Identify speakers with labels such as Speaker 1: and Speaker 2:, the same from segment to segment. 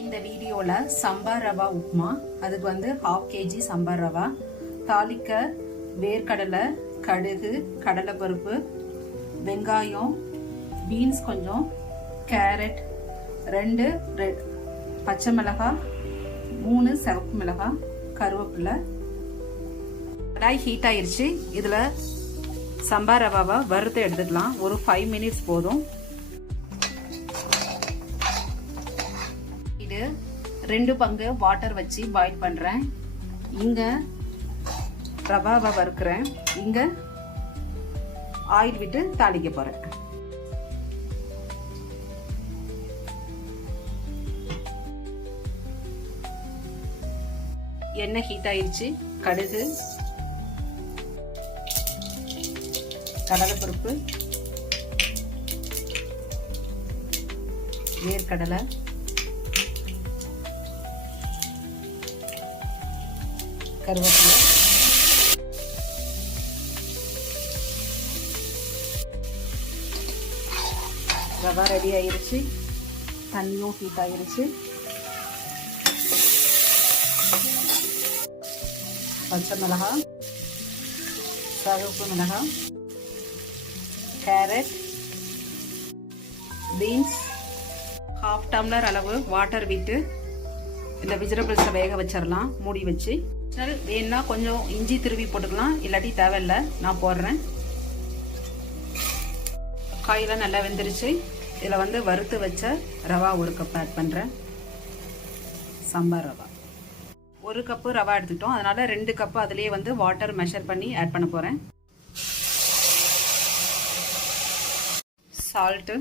Speaker 1: இந்த வீடியோவில் சம்பார் ரவா உப்புமா அதுக்கு வந்து ஹாஃப் கேஜி சம்பார் ரவா தாளிக்க வேர்க்கடலை கடுகு கடலைப்பருப்பு வெங்காயம் பீன்ஸ் கொஞ்சம் கேரட் ரெண்டு ரெட் பச்சை மிளகாய் மூணு சிவப்பு மிளகாய் கருவேப்பிலை. கடாய் ஹீட் ஆயிடுச்சு இதில் சம்பார் ரவாவை வறுத்து எடுத்துக்கலாம். ஒரு ஃபைவ் மினிட்ஸ் போதும். இது ரெண்டு பங்கு வாட்டர் வச்சு பாயில் பண்ணுறேன் இங்கே ரவாவை வறுக்கிறேன். இங்கே ஆயில் விட்டு தாளிக்க போகிறேன் எண்ணெய் ஹீட் ஆயிடுச்சு. கடுகு கடலைப்பருப்பு வேர்க்கடலை கருவேப்பிலை. ரவா ரெடி ஆயிருச்சு. தண்ணியும் ஹீட் ஆயிருச்சு. பச்சை மிளகா சிவப்பு மிளகா கேரட் பீன்ஸ் ஹாஃப் டம்ளர் அளவு வாட்டர் விட்டு இந்த வெஜிடபிள்ஸை வேக வச்சிடலாம் மூடி வச்சு. வேணும்னா கொஞ்சம் இஞ்சி திருவி போட்டுக்கலாம். இல்லாட்டி தேவையில்ல நான் போடுறேன். காயெல்லாம் நல்லா வெந்துருச்சு. இதில் வந்து வறுத்து வச்ச ரவா ஒரு கப் ஆட் பண்ணுறேன் சம்பார் ரவா. ஒரு கப்பு ரவா எடுத்துக்கிட்டோம் அதனால் ரெண்டு கப்பு அதுலேயே வந்து வாட்டர் மெஷர் பண்ணி ஆட் பண்ண போகிறேன் சால்ட்டு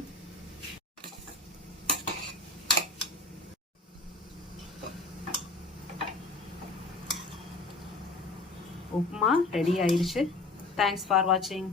Speaker 1: உப்புமா ரெடி ஆயிடுச்சு தேங்க்ஸ் ஃபார் வாட்சிங்